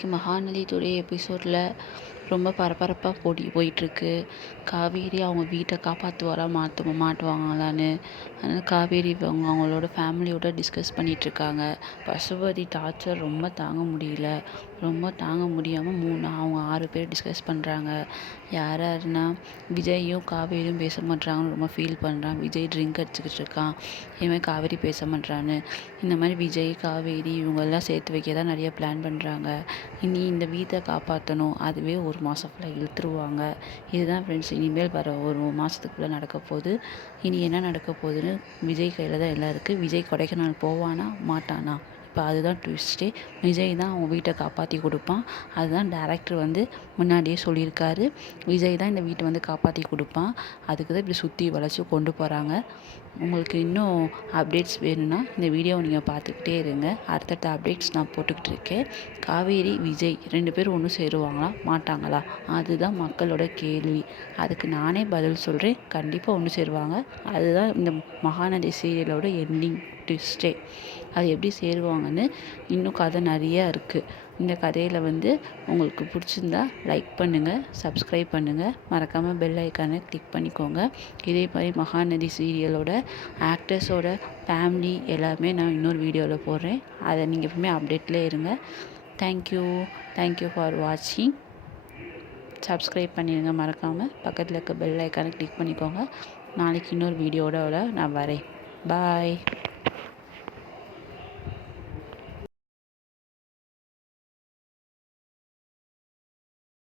இன்றைக்கி மகாநதி டுடே எபிசோடில் ரொம்ப பரபரப்பாக போயிட்டுருக்கு. காவேரி அவங்க வீட்டை காப்பாற்றுவாரா மாட்டுவாங்களான்னு. அதனால் காவேரி அவங்களோட ஃபேமிலியோட டிஸ்கஸ் பண்ணிகிட்ருக்காங்க. பசுபதி டார்ச்சர் ரொம்ப தாங்க முடியல. ரொம்ப தாங்க முடியாமல் அவங்க 6 பேர் டிஸ்கஸ் பண்ணுறாங்க. யாருன்னா விஜயும் காவேரியும் பேச மாட்றாங்கன்னு ரொம்ப ஃபீல் பண்ணுறான். விஜய் ட்ரிங்க் அடிச்சுக்கிட்டு இருக்கான். இனிமேல் காவேரி பேச மாட்றான்னு. இந்த மாதிரி விஜய் காவேரி இவங்கெல்லாம் சேர்த்து வைக்க தான் நிறைய பிளான் பண்ணுறாங்க. இனி இந்த வீட்டை காப்பாற்றணும். அதுவே 1 மாதம் ஃபுல்லாக இழுத்துருவாங்க. இதுதான் ஃப்ரெண்ட்ஸ் இனிமேல் வர 1 மாதத்துக்குள்ளே நடக்க போகுது. இனி என்ன நடக்க போகுதுன்னு விஜய் கையில் தான் எல்லாம் இருக்குது. விஜய் கொடைக்கானல் போவானா மாட்டானா? இப்போ அதுதான் ட்விஸ்ட்டே. விஜய் தான் அவங்க வீட்டை காப்பாற்றி கொடுப்பான். அதுதான் டைரக்டர் முன்னாடியே சொல்லியிருக்காரு. விஜய் தான் இந்த வீட்டை காப்பாற்றி கொடுப்பான். அதுக்கு தான் இப்படி சுற்றி வளைச்சி கொண்டு போகிறாங்க. உங்களுக்கு இன்னும் அப்டேட்ஸ் வேணும்னா இந்த வீடியோவை நீங்கள் பார்த்துக்கிட்டே இருங்க. அடுத்தடுத்த அப்டேட்ஸ் நான் போட்டுக்கிட்டு இருக்கேன். காவேரி விஜய் 2 பேரும் ஒன்று சேருவாங்களா மாட்டாங்களா? அதுதான் மக்களோட கேள்வி. அதுக்கு நானே பதில் சொல்கிறேன். கண்டிப்பாக ஒன்று சேருவாங்க. அதுதான் இந்த மகாநதி சீரியலோட எண்டிங் ட்விஸ்ட்டே. அது எப்படி சேருவாங்கன்னு இன்னும் கதை நிறையா இருக்குது. இந்த கதையில் உங்களுக்கு பிடிச்சிருந்தா லைக் பண்ணுங்கள், சப்ஸ்கிரைப் பண்ணுங்கள், மறக்காமல் பெல் ஐக்கானை கிளிக் பண்ணிக்கோங்க. இதே மாதிரி மகாநதி சீரியலோட ஆக்டர்ஸோட ஃபேமிலி எல்லாமே நான் இன்னொரு வீடியோவில் போடுறேன். அதை நீங்கள் எப்பவுமே அப்டேட்லேயே இருங்க. தேங்க்யூ ஃபார் வாட்சிங். சப்ஸ்கிரைப் பண்ணிடுங்க மறக்காமல். பக்கத்தில் இருக்க பெல் ஐக்கானை கிளிக் பண்ணிக்கோங்க. நாளைக்கு இன்னொரு வீடியோட நான் வரேன். பாய்.